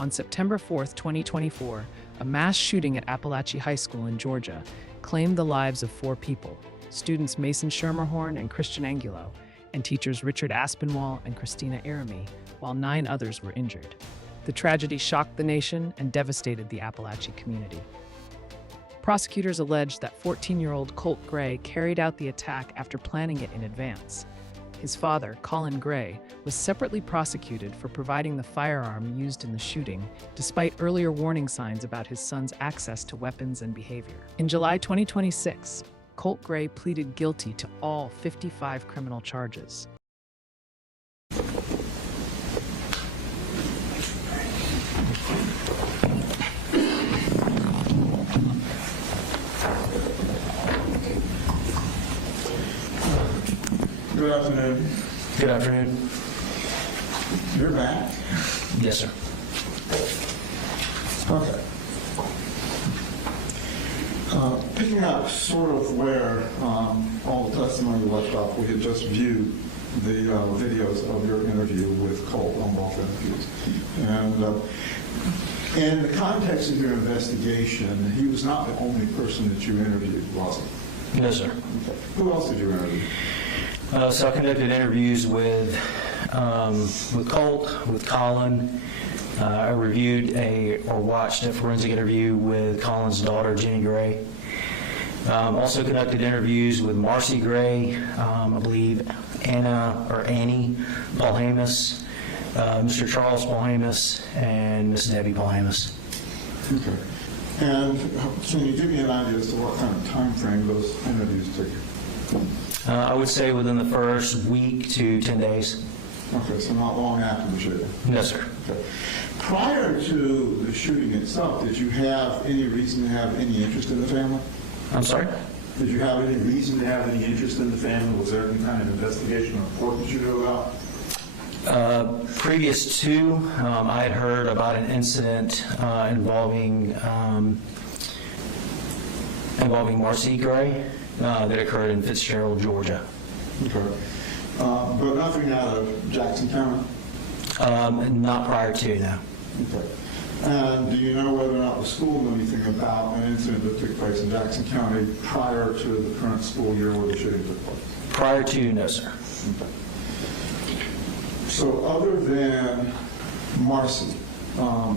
On September 4, 2024, a mass shooting at Apalachee High School in Georgia claimed the lives of 4 people, students Mason Schermerhorn and Christian Angulo, and teachers Richard Aspinwall and Christina Aramy, while 9 others were injured. The tragedy shocked the nation and devastated the Apalachee community. Prosecutors alleged that 14-year-old Colt Gray carried out the attack after planning it in advance. His father, Colt Gray, was separately prosecuted for providing the firearm used in the shooting, despite earlier warning signs about his son's access to weapons and behavior. In July 2026, Colt Gray pleaded guilty to all 55 criminal charges. Good afternoon. Good afternoon. You're back? Yes, sir. Okay. Picking up sort of where all the testimony left off, we had just viewed the videos of your interview with Colt on both interviews. And in the context of your investigation, he was not the only person that you interviewed, was he? No, sir. Okay. Who else did you interview? So I conducted interviews with Colt, with Colin. I reviewed or watched a forensic interview with Colin's daughter, Jenny Gray. Also conducted interviews with Marcy Gray, I believe Annie Paulhamus, Mr. Charles Paulhamus, and Miss Debbie Paulhamus. Okay. And can you give me an idea as to what kind of time frame those interviews took? I would say within the first week to 10 days. Okay, so not long after the shooting? No, sir. Okay. Prior to the shooting itself, did you have any reason to have any interest in the family? I'm sorry? Did you have any reason to have any interest in the family? Was there any kind of investigation or report that you knew about? Previous to, I had heard about an incident involving Marcy Gray that occurred in Fitzgerald, Georgia. Okay. But nothing out of Jackson County? Not prior to, no. Okay. And do you know whether or not the school knew anything about an incident that took place in Jackson County prior to the current school year where the shooting took place? Prior to, no, sir. Okay. So other than Marcy,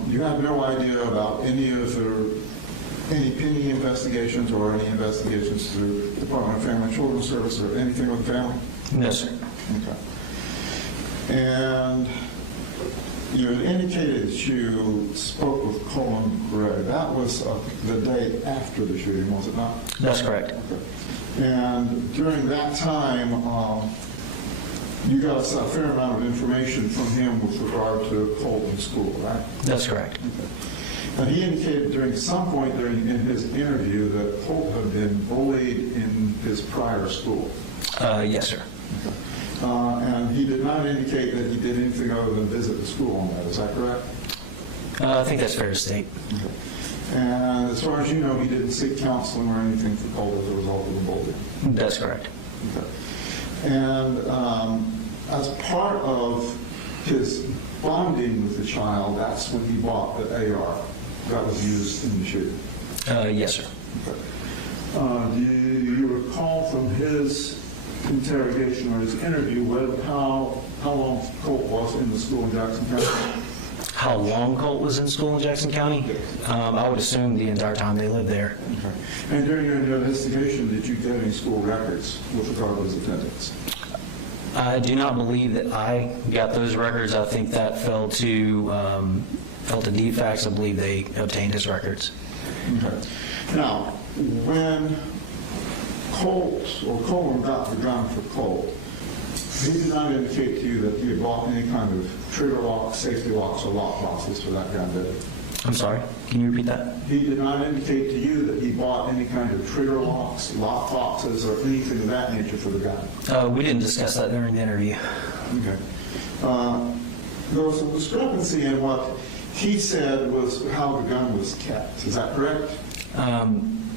you have no idea about any pending investigations or any investigations through the Department of Family and Children's Service or anything with the family? No, sir. Okay. And you had indicated that you spoke with Colt Gray. That was the day after the shooting, was it not? That's correct. Okay. And during that time, you got a fair amount of information from him with regard to Colt in school, right? That's correct. Okay. And he indicated during some point in his interview that Colt had been bullied in his prior school. Yes, sir. Okay. And he did not indicate that he did anything other than visit the school on that. Is that correct? I think that's fair to state. Okay. And as far as you know, he didn't seek counseling or anything for Colt as a result of the bullying? That's correct. Okay. And as part of his bonding with the child, that's when he bought the AR that was used in the shooting? Yes, sir. Okay. Do you recall from his interrogation or his interview how long Colt was in the school in Jackson County? How long Colt was in school in Jackson County? Yes. I would assume the entire time they lived there. Okay. And during your investigation, did you get any school records with regard to his attendance? I do not believe that I got those records. I think that fell to DFACS. I believe they obtained his records. Okay. Now, when Colin got the gun for Colt, he did not indicate to you that he had bought any kind of trigger locks, safety locks, or lock boxes for that gun, did he? I'm sorry, can you repeat that? He did not indicate to you that he bought any kind of trigger locks, lock boxes, or anything of that nature for the gun? We didn't discuss that during the interview. Okay. There was a discrepancy in what he said was how the gun was kept. Is that correct?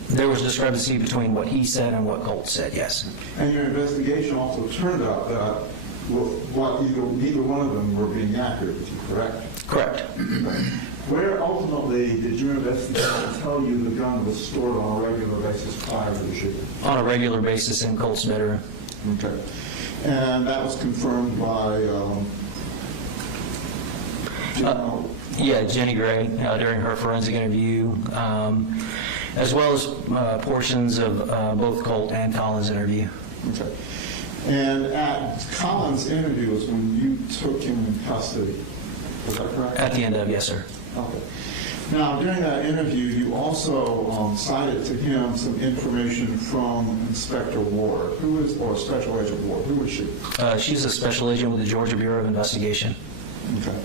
There was discrepancy between what he said and what Colt said, yes. And your investigation also turned out that neither one of them were being accurate with you, correct? Correct. Okay. Where ultimately did your investigation tell you the gun was stored on a regular basis prior to the shooting? On a regular basis in Colt's bedroom. Okay. And that was confirmed by Jenny Gray during her forensic interview, as well as portions of both Colt and Colin's interview. Okay. And at Colin's interview was when you took him in custody. Is that correct? At the end of, yes, sir. Okay. Now, during that interview, you also cited to him some information from Inspector Ward, or Special Agent Ward. Who was she? She's a special agent with the Georgia Bureau of Investigation. Okay.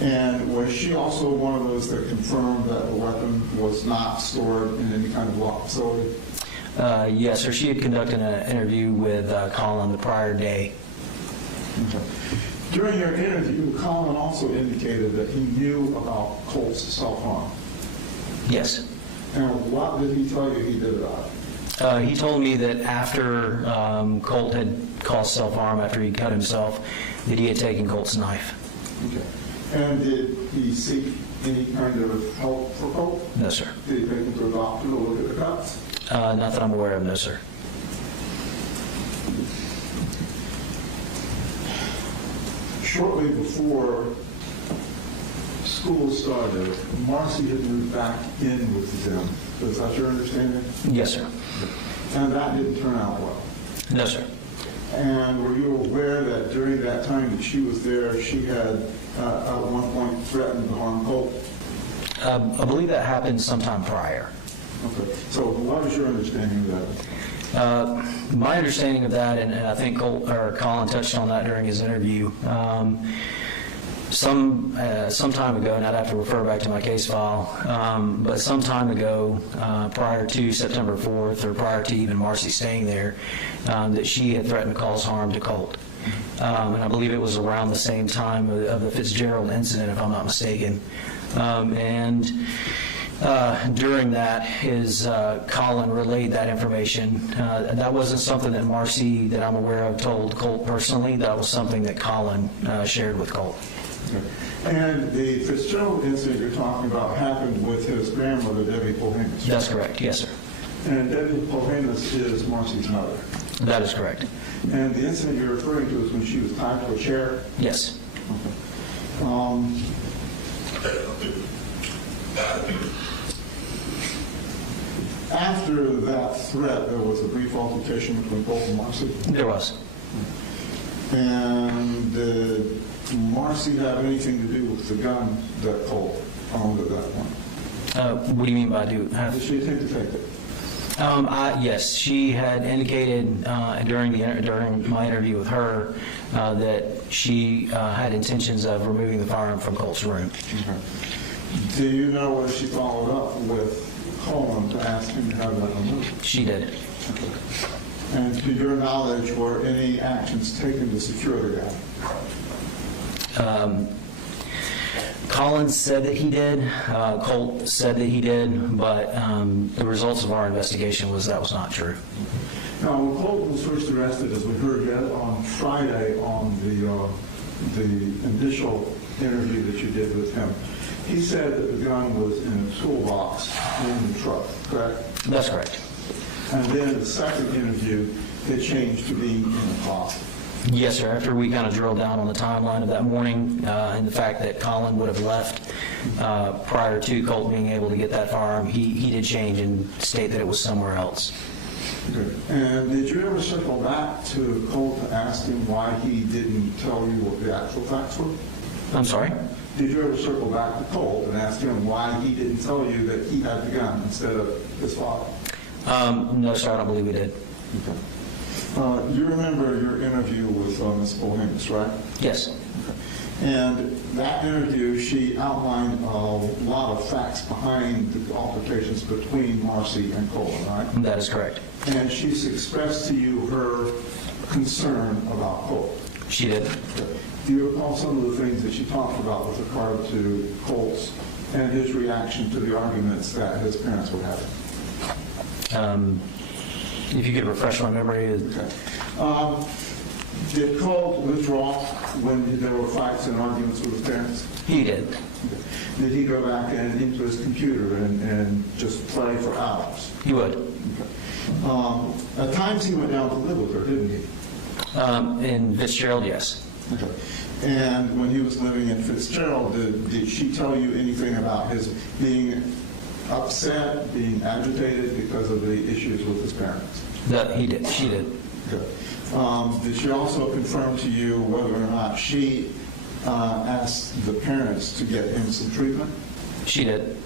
And was she also one of those that confirmed that the weapon was not stored in any kind of locked facility? Yes, sir. She had conducted an interview with Colin the prior day. Okay. During your interview, Colin also indicated that he knew about Colt's self-harm. Yes. And what did he tell you he did about it? He told me that after Colt had caused self-harm, after he cut himself, that he had taken Colt's knife. Okay. And did he seek any kind of help for Colt? No, sir. Did he take him to a doctor to look at the cuts? Not that I'm aware of, no, sir. Shortly before school started, Marcy had moved back in with them. Is that your understanding? Yes, sir. And that didn't turn out well. No, sir. And were you aware that during that time that she was there, she had at one point threatened to harm Colt? I believe that happened sometime prior. Okay. So what is your understanding of that? My understanding of that, and I think Colin touched on that during his interview, some time ago, and I'd have to refer back to my case file, but some time ago, prior to September 4th, or prior to even Marcy staying there, that she had threatened to cause harm to Colt. And I believe it was around the same time of the Fitzgerald incident, if I'm not mistaken. During that, Colin relayed that information. That wasn't something that Marcy, that I'm aware of, told Colt personally. That was something that Colin shared with Colt. Okay. And the Fitzgerald incident you're talking about happened with his grandmother, Debbie Polhamus. That's correct, yes, sir. And Debbie Polhamus is Marcy's mother. That is correct. And the incident you're referring to is when she was tied to a chair? Yes. Okay. After that threat, there was a brief altercation between Colt and Marcy? There was. And did Marcy have anything to do with the gun that Colt owned at that point? What do you mean by do? Did she attempt to take it? Yes, she had indicated during my interview with her that she had intentions of removing the firearm from Colt's room. Okay. Do you know whether she followed up with Colin to ask him to have that removed? She did. Okay. And to your knowledge, were any actions taken to secure the gun? Colin said that he did. Colt said that he did, but the results of our investigation was that was not true. Now, when Colt was first arrested, as we heard on Friday on the initial interview that you did with him, he said that the gun was in a toolbox in the truck, correct? That's correct. And then the second interview, it changed to being in a closet. Yes, sir. After we kind of drilled down on the timeline of that morning and the fact that Colin would have left prior to Colt being able to get that firearm, he did change and state that it was somewhere else. Good. And did you ever circle back to Colt to ask him why he didn't tell you what the actual facts were? I'm sorry? Did you ever circle back to Colt and ask him why he didn't tell you that he had the gun instead of his father? No, sir, I don't believe we did. Okay. You remember your interview with Ms. Polhamus, right? Yes. Okay. And that interview, she outlined a lot of facts behind the altercations between Marcy and Colin, right? That is correct. And she's expressed to you her concern about Colt. She did. Okay. Do you recall some of the things that she talked about with regard to Colt's and his reaction to the arguments that his parents were having? If you could refresh my memory. Okay. Did Colt withdraw when there were fights and arguments with his parents? He did. Did he go back and into his computer and just play for hours? He would. Okay. At times he went down to live with her, didn't he? In Fitzgerald, yes. Okay. And when he was living in Fitzgerald, did she tell you anything about his being upset, being agitated because of the issues with his parents? That he did. She did. Good. Did she also confirm to you whether or not she asked the parents to get him some treatment? She did.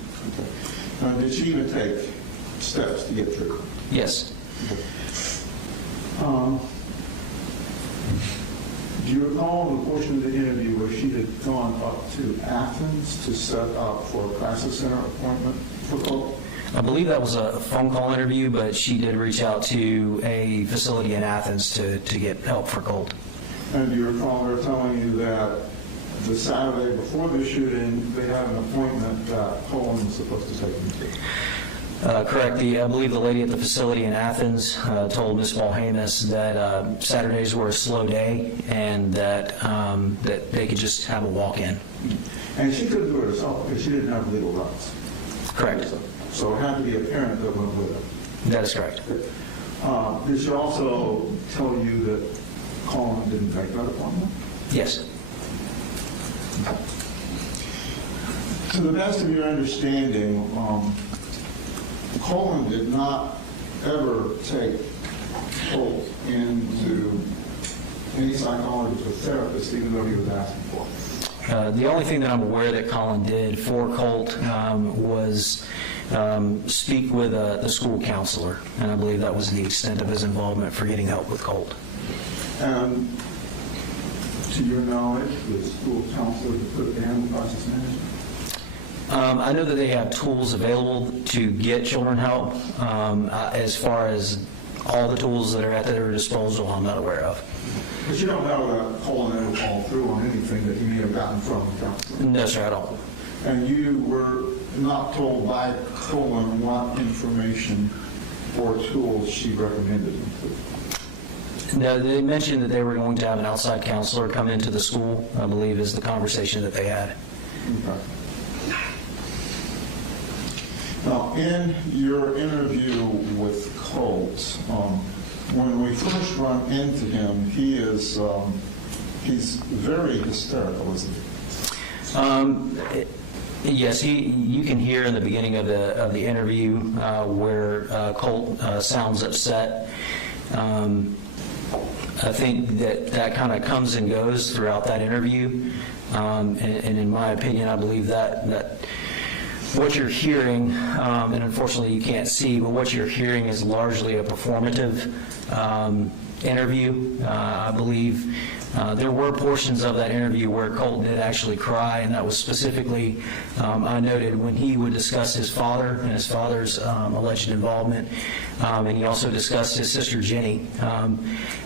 Okay. Did she even take steps to get treatment? Yes. Okay. Do you recall the portion of the interview where she had gone up to Athens to set up for a crisis center appointment for Colt? I believe that was a phone call interview, but she did reach out to a facility in Athens to get help for Colt. And do you recall her telling you that the Saturday before the shooting, they had an appointment that Colt was supposed to take him to? Correct. I believe the lady at the facility in Athens told Ms. Valhamis that Saturdays were a slow day and that they could just have a walk-in. And she couldn't do it herself because she didn't have legal rights. Correct. So it had to be a parent that went with her. That is correct. Did she also tell you that Colin didn't make that appointment? Yes. To the best of your understanding, Colin did not ever take Colt into any psychologist or therapist, even though he was asking for it. The only thing that I'm aware that Colin did for Colt was speak with the school counselor, and I believe that was the extent of his involvement for getting help with Colt. And to your knowledge, the school counselor put down crisis management? I know that they have tools available to get children help. As far as all the tools that are at their disposal, I'm not aware of. But you don't know that Colin ever followed through on anything that he may have gotten from the counselor? No, sir, I don't. And you were not told by Colin what information or tools she recommended him to? No, they mentioned that they were going to have an outside counselor come into the school, I believe is the conversation that they had. Okay. Now, in your interview with Colt, when we first run into him, he's very hysterical, isn't he? Yes, you can hear in the beginning of the interview where Colt sounds upset. I think that kind of comes and goes throughout that interview, and in my opinion, I believe that what you're hearing, and unfortunately you can't see, but what you're hearing is largely a performative interview. I believe there were portions of that interview where Colt did actually cry, and that was specifically, I noted, when he would discuss his father and his father's alleged involvement, and he also discussed his sister Jenny,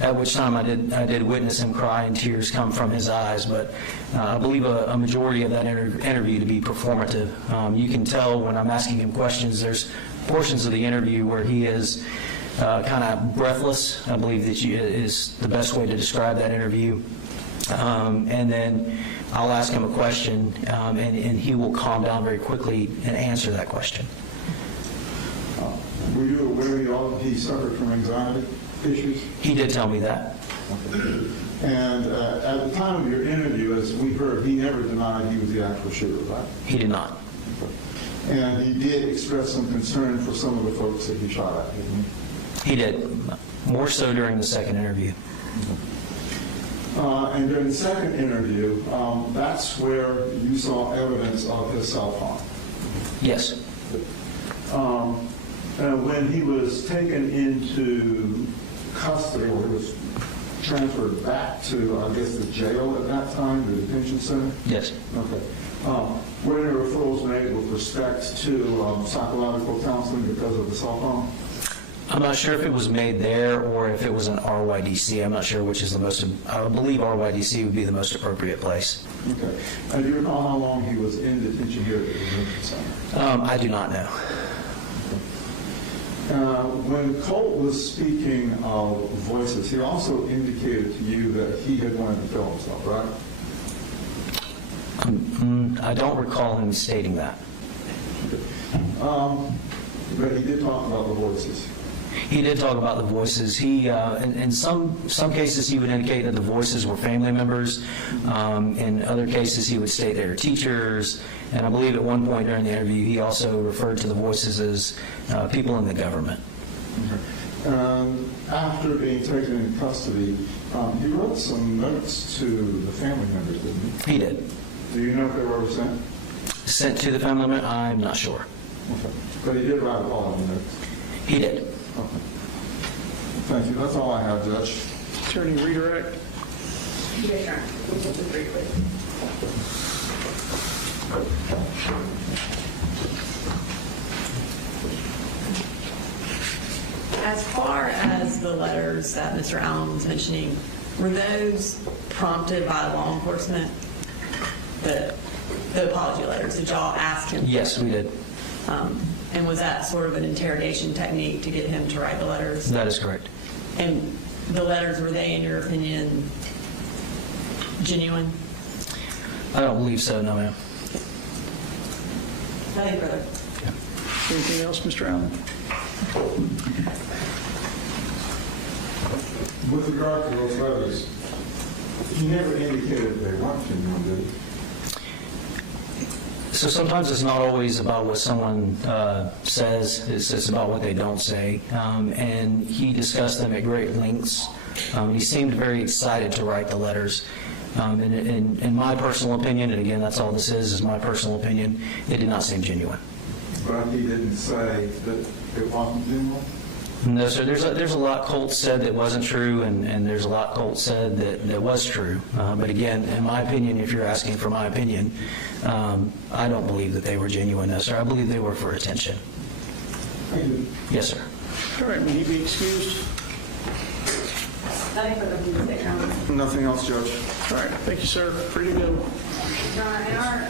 at which time I did witness him cry and tears come from his eyes, but I believe a majority of that interview to be performative. You can tell when I'm asking him questions, there's portions of the interview where he is kind of breathless, I believe that is the best way to describe that interview. And then I'll ask him a question, and he will calm down very quickly and answer that question. Were you aware he suffered from anxiety issues? He did tell me that. Okay. And at the time of your interview, as we heard, he never denied he was the actual shooter, right? He did not. Okay. And he did express some concern for some of the folks that he shot at, didn't he? He did, more so during the second interview. And during the second interview, that's where you saw evidence of his self-harm. Yes. When he was taken into custody, or he was transferred back to, I guess, the jail at that time, the detention center? Yes. Okay. Were there referrals made with respect to psychological counseling because of the self-harm? I'm not sure if it was made there or if it was an RYDC. I'm not sure which is the most, I believe RYDC would be the most appropriate place. Okay. And do you recall how long he was in detention here at the detention center? I do not know. When Colt was speaking of voices, he also indicated to you that he had wanted to film himself, right? I don't recall him stating that. But he did talk about the voices. He did talk about the voices. He, in some cases, he would indicate that the voices were family members. In other cases, he would state they were teachers. And I believe at one point during the interview, he also referred to the voices as people in the government. After being taken into custody, he wrote some notes to the family members, didn't he? He did. Do you know if they were ever sent? Sent to the family member? I'm not sure. Okay. But he did write all of the notes? He did. Okay. Thank you. That's all I have, Judge. Attorney Redirect. Yes, Your Honor. Just briefly. As far as the letters that Mr. Allen was mentioning, were those prompted by law enforcement? The apology letters, did y'all ask him? Yes, we did. And was that sort of an interrogation technique to get him to write the letters? That is correct. And the letters, were they, in your opinion, genuine? I don't believe so, no, ma'am. Nothing further. Anything else, Mr. Allen? With regard to those letters, he never indicated they weren't genuine, did he? So sometimes it's not always about what someone says, it's about what they don't say. And he discussed them at great lengths. He seemed very excited to write the letters. In my personal opinion, and again, that's all this is my personal opinion, it did not seem genuine. But he didn't say that it wasn't genuine? No, sir. There's a lot Colt said that wasn't true, and there's a lot Colt said that was true. But again, in my opinion, if you're asking for my opinion, I don't believe that they were genuine, no, sir. I believe they were for attention. Thank you. Yes, sir. All right, will he be excused? Nothing further from the State, Your Honor. Nothing else, Judge. All right, thank you, sir. Free to go. Your Honor, in our